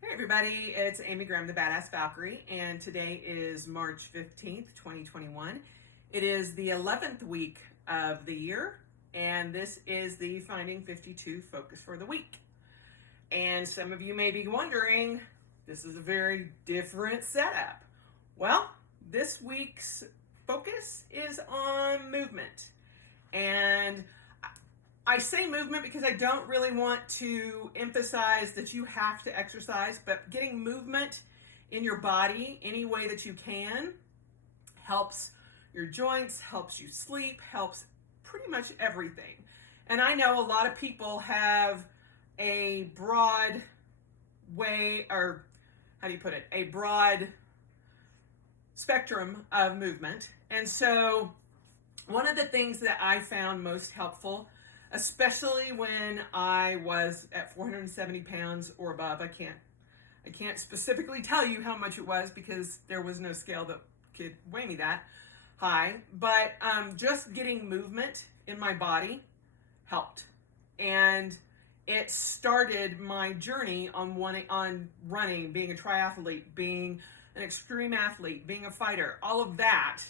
Hey everybody, it's Amy Graham, the Badass Valkyrie, and today is March 15th, 2021. It is the 11th week of the year, and this is the Finding 52 focus for the week. And some of you may be wondering, this is a very different setup. Well, this week's focus is on movement. And I say movement because I don't really want to emphasize that you have to exercise, but getting movement in your body any way that you can helps your joints, helps you sleep, helps pretty much everything. And I know a lot of people have a broad way, or how do you put it, a broad spectrum of movement. And so one of the things that I found most helpful, especially when I was at 470 pounds or above, I can't specifically tell you how much it was because there was no scale that could weigh me that high, but just getting movement in my body helped. And it started my journey on running, being a triathlete, being an extreme athlete, being a fighter, all of that,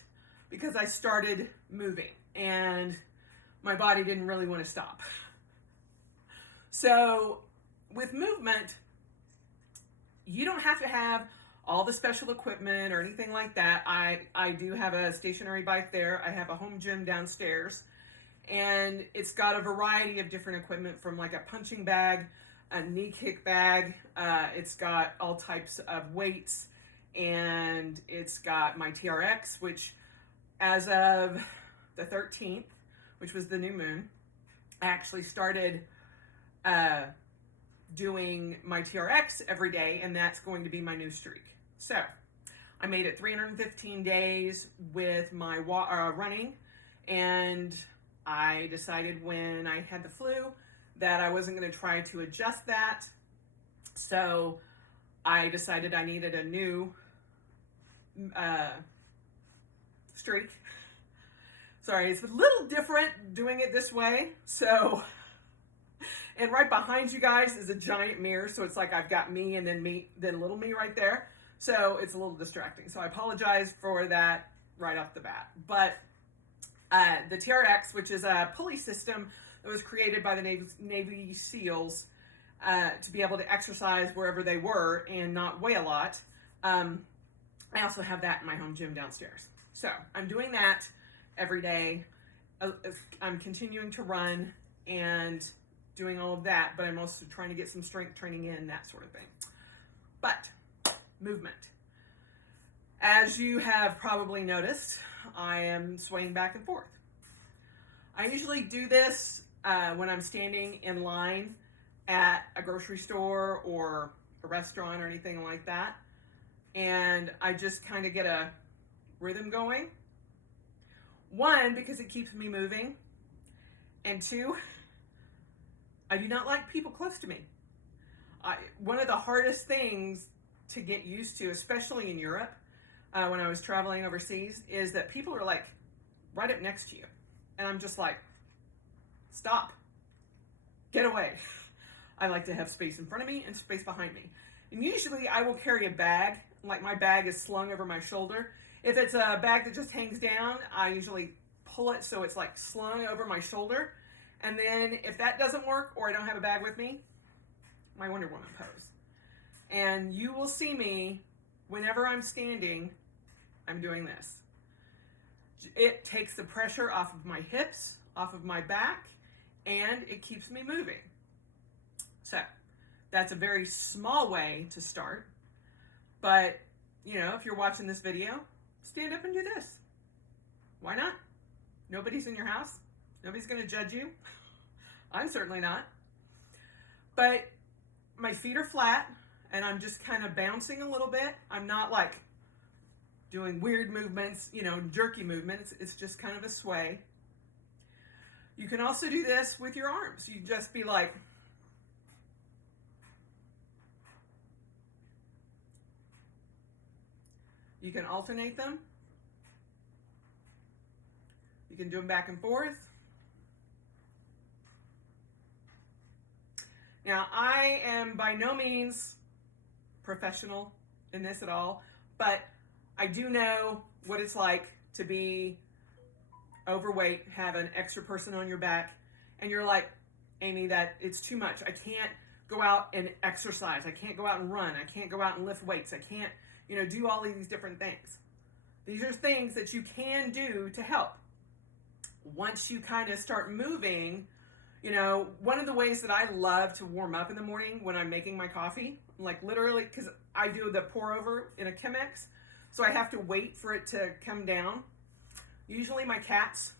because I started moving and my body didn't really want to stop. So with movement, you don't have to have all the special equipment or anything like that. I do have a stationary bike there. I have a home gym downstairs, and it's got a variety of different equipment, from like a punching bag, a knee kick bag. It's got all types of weights, and it's got my TRX, which as of the 13th, which was the new moon, I actually started doing my TRX every day, and that's going to be my new streak. So I made it 315 days with my running, and I decided when I had the flu that I wasn't going to try to adjust that. So I decided I needed a new streak. Sorry, it's a little different doing it this way. So, and right behind you guys is a giant mirror. So it's like I've got me and then little me right there. So it's a little distracting. So I apologize for that right off the bat. But the TRX, which is a pulley system that was created by the Navy SEALs to be able to exercise wherever they were and not weigh a lot. I also have that in my home gym downstairs. So I'm doing that every day. I'm continuing to run and doing all of that, but I'm also trying to get some strength training in, that sort of thing. But movement. As you have probably noticed, I am swaying back and forth. I usually do this when I'm standing in line at a grocery store or a restaurant or anything like that. And I just kind of get a rhythm going. One, because it keeps me moving. And two, I do not like people close to me. One of the hardest things to get used to, especially in Europe, when I was traveling overseas, is that people are like right up next to you. And I'm just like, stop, get away. I like to have space in front of me and space behind me. And usually I will carry a bag, like my bag is slung over my shoulder. If it's a bag that just hangs down, I usually pull it so it's like slung over my shoulder. And then if that doesn't work, or I don't have a bag with me, my Wonder Woman pose. And you will see me whenever I'm standing, I'm doing this. It takes the pressure off of my hips, off of my back, and it keeps me moving. So that's a very small way to start. But, you know, if you're watching this video, stand up and do this. Why not? Nobody's in your house. Nobody's going to judge you. I'm certainly not. But my feet are flat, and I'm just kind of bouncing a little bit. I'm not like doing weird movements, you know, jerky movements. It's just kind of a sway. You can also do this with your arms. You just be like, you can alternate them. You can do them back and forth. Now, I am by no means professional in this at all, but I do know what it's like to be overweight, have an extra person on your back, and you're like, Amy, that it's too much. I can't go out and exercise. I can't go out and run. I can't go out and lift weights. I can't, do all of these different things. These are things that you can do to help. Once you kind of start moving, one of the ways that I love to warm up in the morning when I'm making my coffee, like literally, because I do the pour over in a Chemex, so I have to wait for it to come down. Usually my cats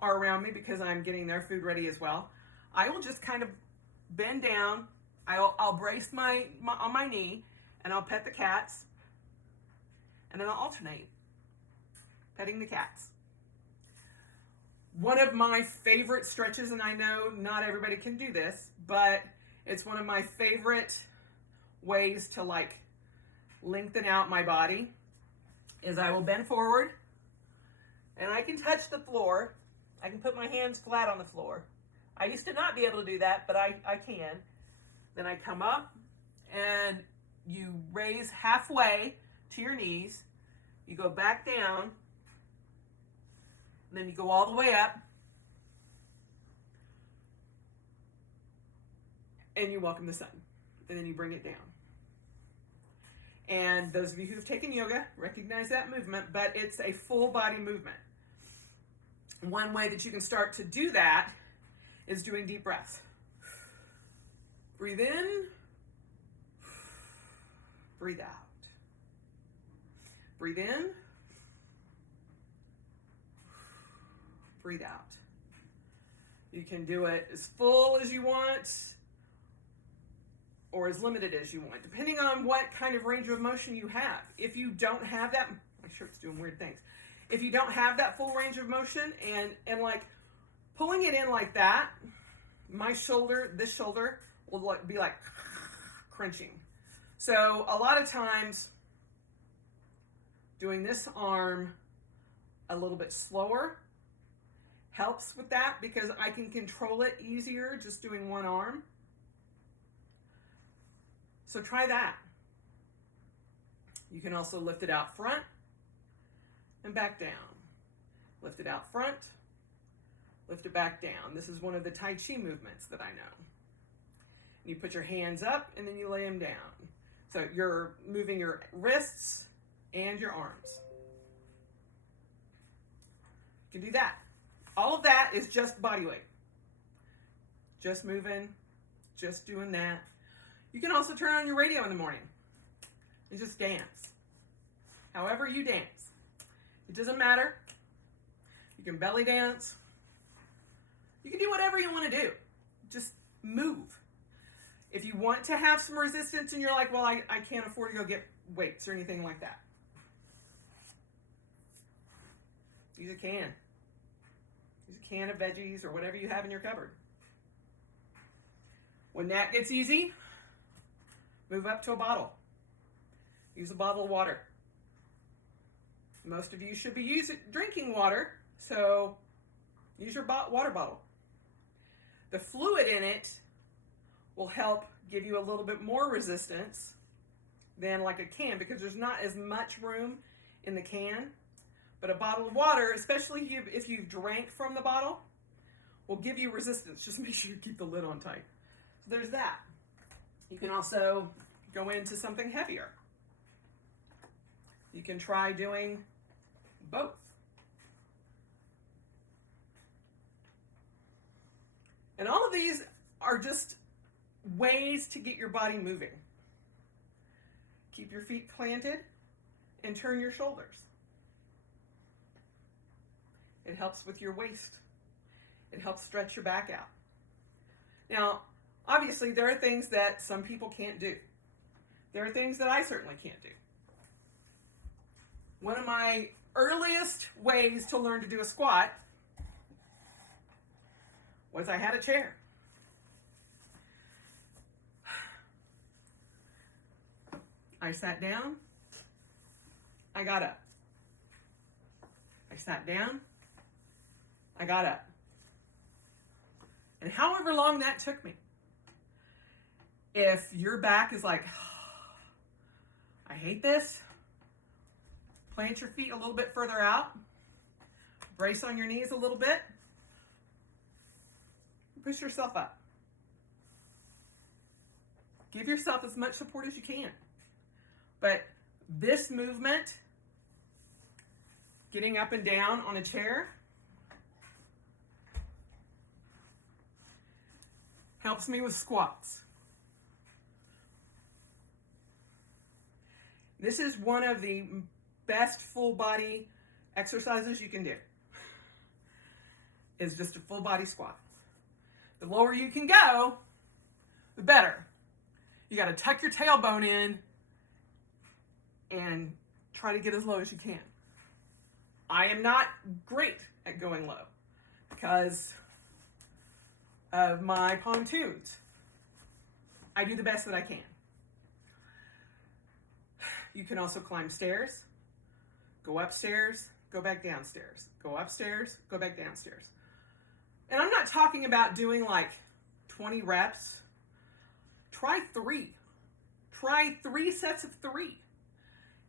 are around me because I'm getting their food ready as well. I will just kind of bend down. I'll brace on my knee, and I'll pet the cats, and then I'll alternate petting the cats. One of my favorite stretches, and I know not everybody can do this, but it's one of my favorite ways to like lengthen out my body, is I will bend forward, and I can touch the floor. I can put my hands flat on the floor. I used to not be able to do that, but I can. Then I come up, and you raise halfway to your knees. You go back down, and then you go all the way up, and you welcome the sun, and then you bring it down. And those of you who've taken yoga recognize that movement, but it's a full body movement. One way that you can start to do that is doing deep breaths. Breathe in, breathe out. Breathe in, breathe out. You can do it as full as you want or as limited as you want, depending on what kind of range of motion you have. If you don't have that, my shirt's doing weird things. If you don't have that full range of motion and like pulling it in like that, this shoulder will be like crunching. So a lot of times doing this arm a little bit slower helps with that, because I can control it easier just doing one arm. So try that. You can also lift it out front and back down. Lift it out front, lift it back down. This is one of the Tai Chi movements that I know. You put your hands up and then you lay them down. So you're moving your wrists and your arms. You can do that. All of that is just body weight. Just moving, just doing that. You can also turn on your radio in the morning and just dance. However you dance. It doesn't matter. You can belly dance. You can do whatever you want to do. Just move. If you want to have some resistance and you're like, well, I can't afford to go get weights or anything like that, use a can. Use a can of veggies or whatever you have in your cupboard. When that gets easy, move up to a bottle. Use a bottle of water. Most of you should be drinking water, so use your water bottle. The fluid in it will help give you a little bit more resistance than like a can, because there's not as much room in the can. But a bottle of water, especially if you've drank from the bottle, will give you resistance. Just make sure you keep the lid on tight. So there's that. You can also go into something heavier. You can try doing both. And all of these are just ways to get your body moving. Keep your feet planted and turn your shoulders. It helps with your waist. It helps stretch your back out. Now, obviously, there are things that some people can't do. There are things that I certainly can't do. One of my earliest ways to learn to do a squat was I had a chair. I sat down. I got up. I sat down. I got up. And however long that took me, if your back is like, I hate this. Plant your feet a little bit further out. Brace on your knees a little bit. Push yourself up. Give yourself as much support as you can. But this movement, getting up and down on a chair, helps me with squats. This is one of the best full body exercises you can do. Is just a full body squat. The lower you can go, the better. You got to tuck your tailbone in and try to get as low as you can. I am not great at going low because of my pontoons. I do the best that I can. You can also climb stairs, go upstairs, go back downstairs, go upstairs, go back downstairs. And I'm not talking about doing like 20 reps. Try 3. Try 3 sets of 3.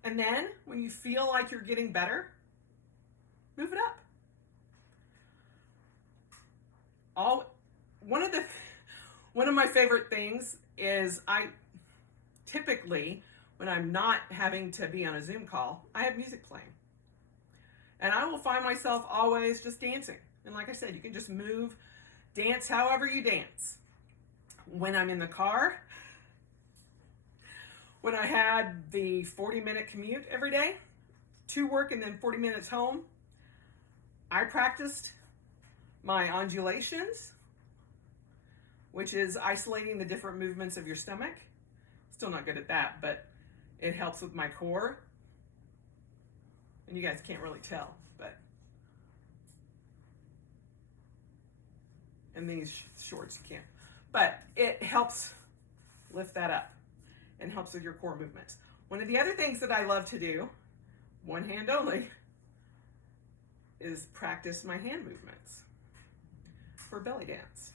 And then when you feel like you're getting better, move it up. One of my favorite things is I typically, when I'm not having to be on a Zoom call, I have music playing. And I will find myself always just dancing. And like I said, you can just move, dance however you dance. When I'm in the car, when I had the 40-minute commute every day to work and then 40 minutes home, I practiced my undulations, which is isolating the different movements of your stomach. Still not good at that, but it helps with my core. And you guys can't really tell, but in these shorts you can't. But it helps lift that up and helps with your core movements. One of the other things that I love to do, one hand only, is practice my hand movements for belly dance.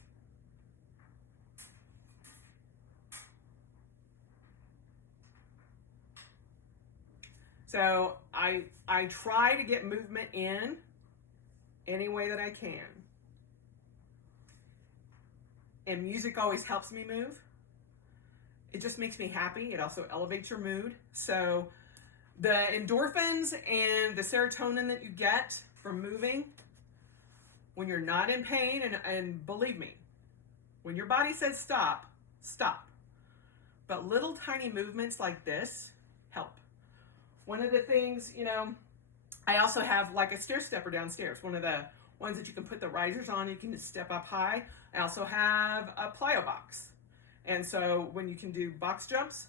So I try to get movement in any way that I can. And music always helps me move. It just makes me happy. It also elevates your mood. So the endorphins and the serotonin that you get from moving when you're not in pain, and believe me, when your body says stop, stop. But little tiny movements like this help. One of the things, I also have like a stair stepper downstairs. One of the ones that you can put the risers on, you can just step up high. I also have a plyo box. And so when you can do box jumps,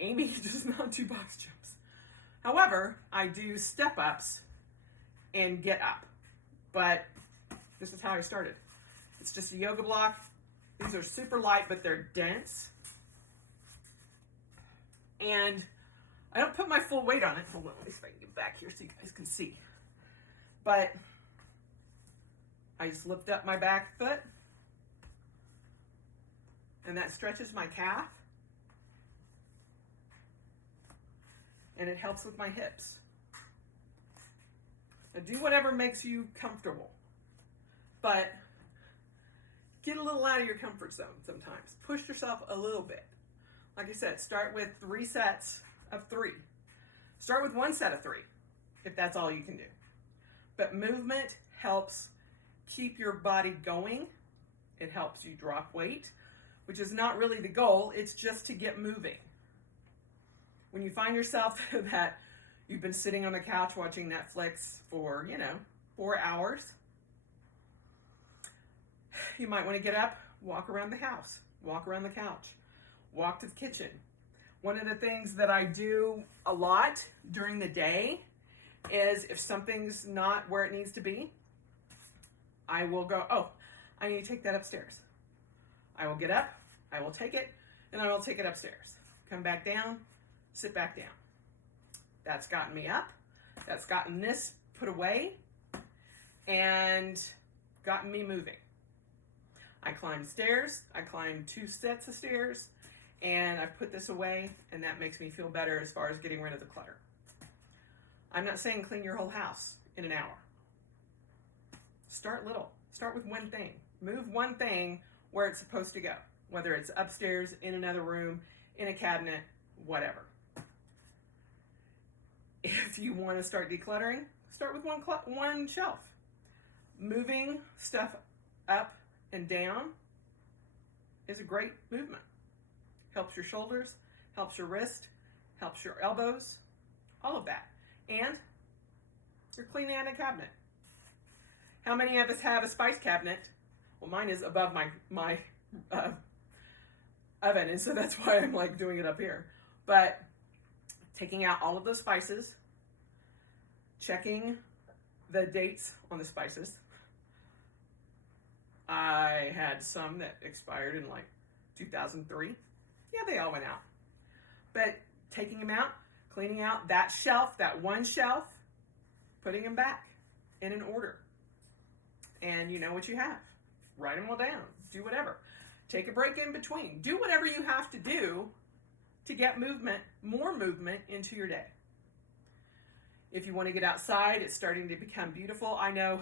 Amy does not do box jumps. However, I do step ups and get up. But this is how I started. It's just a yoga block. These are super light, but they're dense. And I don't put my full weight on it. Hold on, let me see if I can get back here so you guys can see. But I just lift up my back foot, and that stretches my calf, and it helps with my hips. Now do whatever makes you comfortable, but get a little out of your comfort zone sometimes. Push yourself a little bit. Like I said, start with 3 sets of 3. Start with 1 set of 3, if that's all you can do. But movement helps keep your body going. It helps you drop weight, which is not really the goal. It's just to get moving. When you find yourself that you've been sitting on the couch watching Netflix for, 4 hours, you might want to get up, walk around the house, walk around the couch, walk to the kitchen. One of the things that I do a lot during the day is if something's not where it needs to be, I will go, I need to take that upstairs. I will get up, I will take it, and I will take it upstairs. Come back down, sit back down. That's gotten me up. That's gotten this put away and gotten me moving. I climb stairs. I climb 2 sets of stairs, and I've put this away, and that makes me feel better as far as getting rid of the clutter. I'm not saying clean your whole house in an hour. Start little. Start with one thing. Move one thing where it's supposed to go, whether it's upstairs, in another room, in a cabinet, whatever. If you want to start decluttering, start with one shelf. Moving stuff up and down is a great movement. Helps your shoulders, helps your wrist, helps your elbows, all of that. And you're cleaning out a cabinet. How many of us have a spice cabinet? Well, mine is above my oven, and so that's why I'm like doing it up here. But taking out all of those spices, checking the dates on the spices. I had some that expired in like 2003. Yeah, they all went out. But taking them out, cleaning out that shelf, that one shelf, putting them back in an order. And you know what you have. Write them all down. Do whatever. Take a break in between. Do whatever you have to do to get movement, more movement into your day. If you want to get outside, it's starting to become beautiful. I know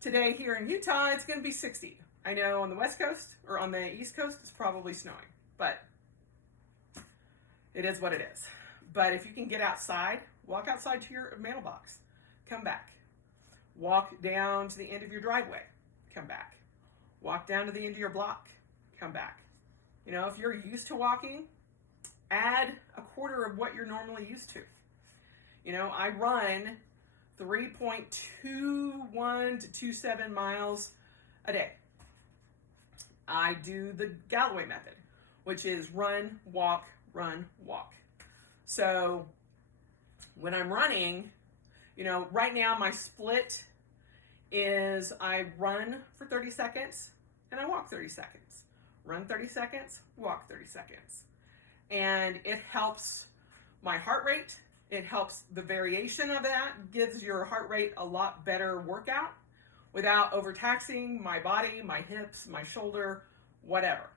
today here in Utah, it's going to be 60. I know on the West Coast or on the East Coast, it's probably snowing. But it is what it is. But if you can get outside, walk outside to your mailbox. Come back. Walk down to the end of your driveway. Come back. Walk down to the end of your block. Come back. You know, if you're used to walking, add a quarter of what you're normally used to. You know, I run 3.21 to 27 miles a day. I do the Galloway Method, which is run, walk, run, walk. So when I'm running, you know, right now my split is I run for 30 seconds and I walk 30 seconds. Run 30 seconds, walk 30 seconds. And it helps my heart rate. It helps the variation of that, gives your heart rate a lot better workout without overtaxing my body, my hips, my shoulder, whatever.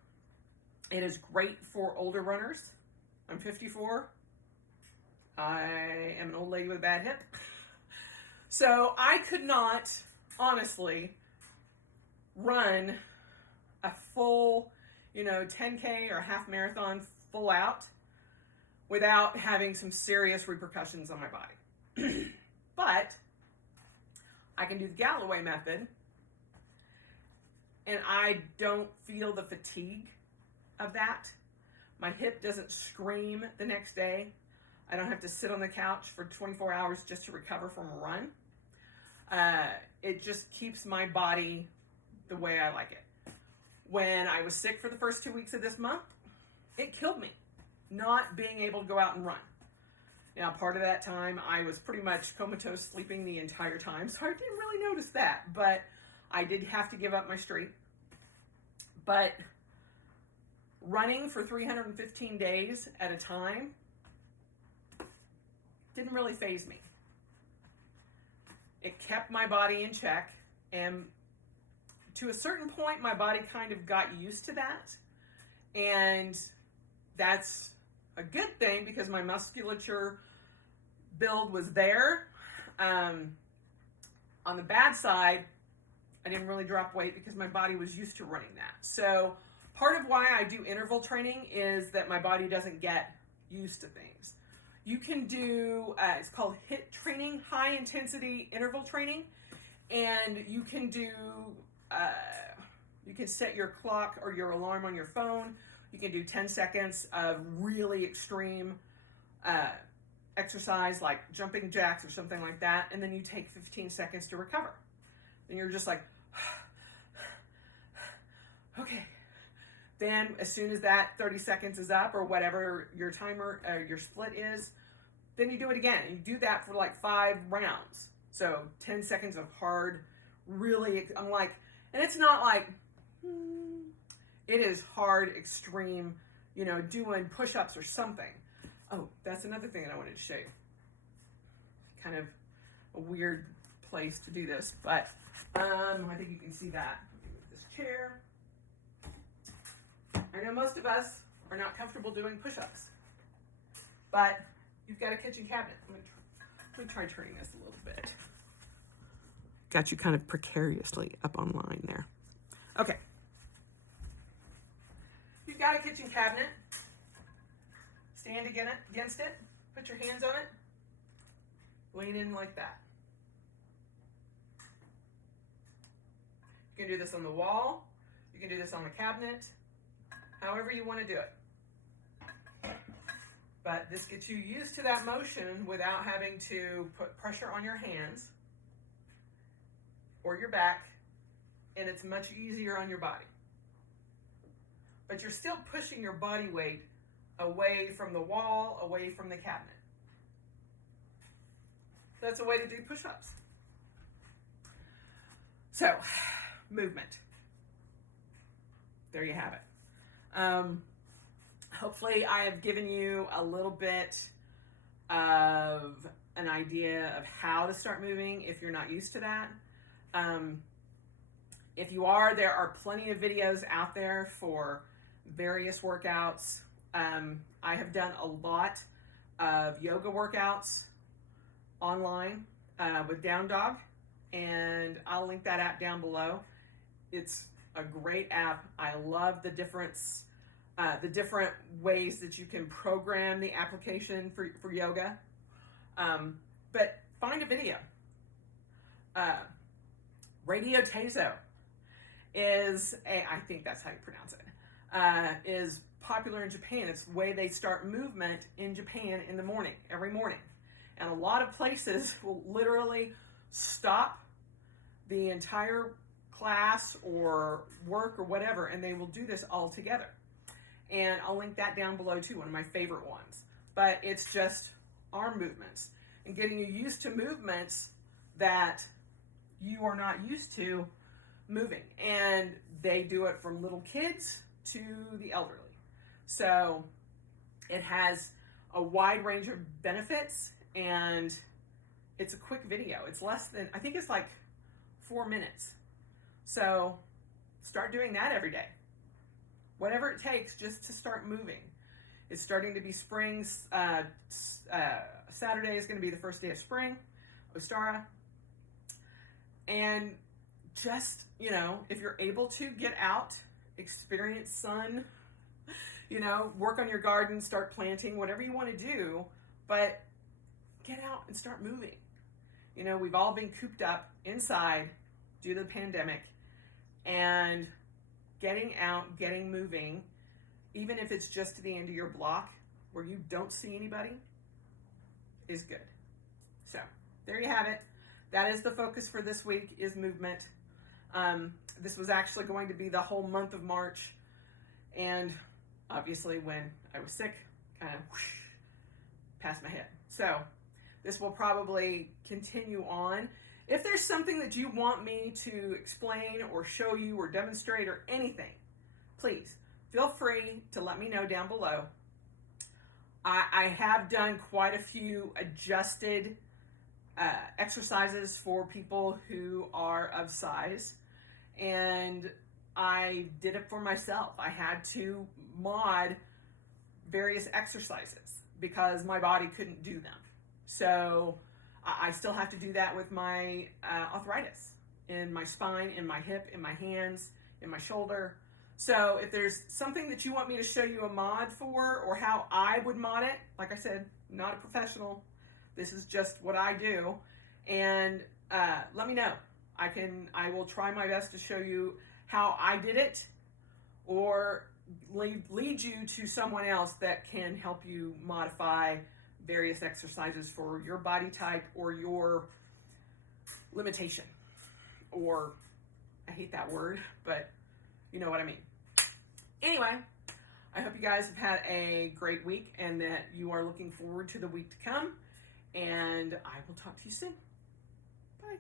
It is great for older runners. I'm 54. I am an old lady with a bad hip. So I could not, honestly, run a full, 10K or half marathon full out without having some serious repercussions on my body. But I can do the Galloway Method, and I don't feel the fatigue of that. My hip doesn't scream the next day. I don't have to sit on the couch for 24 hours just to recover from a run. It just keeps my body the way I like it. When I was sick for the first 2 weeks of this month, it killed me not being able to go out and run. Now, part of that time, I was pretty much comatose sleeping the entire time, so I didn't really notice that, but I did have to give up my streak. But running for 315 days at a time didn't really faze me. It kept my body in check, and to a certain point, my body kind of got used to that, and that's a good thing because my musculature build was there. On the bad side, I didn't really drop weight because my body was used to running that. So part of why I do interval training is that my body doesn't get used to things. You can do, it's called HIIT training, high intensity interval training, and you can do, you can set your clock or your alarm on your phone. You can do 10 seconds of really extreme exercise like jumping jacks or something like that, and then you take 15 seconds to recover. Then you're just like, okay. Then as soon as that 30 seconds is up or whatever your timer, your split is, then you do it again. You do that for like 5 rounds. So 10 seconds of hard, really, I'm like, and it's not like, it is hard, extreme, doing push-ups or something. Oh, that's another thing that I wanted to show you. Kind of a weird place to do this, but I think you can see that. Let me move this chair. I know most of us are not comfortable doing push-ups, but you've got a kitchen cabinet. Let me try turning this a little bit. Got you kind of precariously up on line there. Okay. You've got a kitchen cabinet. Stand against it. Put your hands on it. Lean in like that. You can do this on the wall. You can do this on the cabinet. However you want to do it. But this gets you used to that motion without having to put pressure on your hands or your back, and it's much easier on your body. But you're still pushing your body weight away from the wall, away from the cabinet. That's a way to do push-ups. So, movement. There you have it. Hopefully I have given you a little bit of an idea of how to start moving if you're not used to that. If you are, there are plenty of videos out there for various workouts. I have done a lot of yoga workouts online with Down Dog, and I'll link that app down below. It's a great app. I love the different ways that you can program the application for yoga. But find a video. Radio Tezo is I think that's how you pronounce it, is popular in Japan. It's the way they start movement in Japan in the morning, every morning. And a lot of places will literally stop the entire class or work or whatever, and they will do this all together. And I'll link that down below too, one of my favorite ones. But it's just arm movements and getting you used to movements that you are not used to moving. And they do it from little kids to the elderly. So it has a wide range of benefits, and it's a quick video. It's less than, I think it's like 4 minutes. So start doing that every day. Whatever it takes just to start moving. It's starting to be spring. Saturday is going to be the first day of spring, Ostara. And just, if you're able to, get out, experience sun, work on your garden, start planting, whatever you want to do, but get out and start moving. We've all been cooped up inside due to the pandemic, and getting out, getting moving, even if it's just to the end of your block where you don't see anybody, is good. So there you have it. That is the focus for this week, is movement. This was actually going to be the whole month of March, and obviously when I was sick, kind of past my head. So this will probably continue on. If there's something that you want me to explain or show you or demonstrate or anything, please feel free to let me know down below. I have done quite a few adjusted exercises for people who are of size, and I did it for myself. I had to mod various exercises because my body couldn't do them. So I still have to do that with my arthritis in my spine, in my hip, in my hands, in my shoulder. So if there's something that you want me to show you a mod for, or how I would mod it, like I said, not a professional. This is just what I do. And let me know. I will try my best to show you how I did it, or lead you to someone else that can help you modify various exercises for your body type or your limitation. Or, I hate that word, but you know what I mean. Anyway, I hope you guys have had a great week and that you are looking forward to the week to come. And I will talk to you soon. Bye.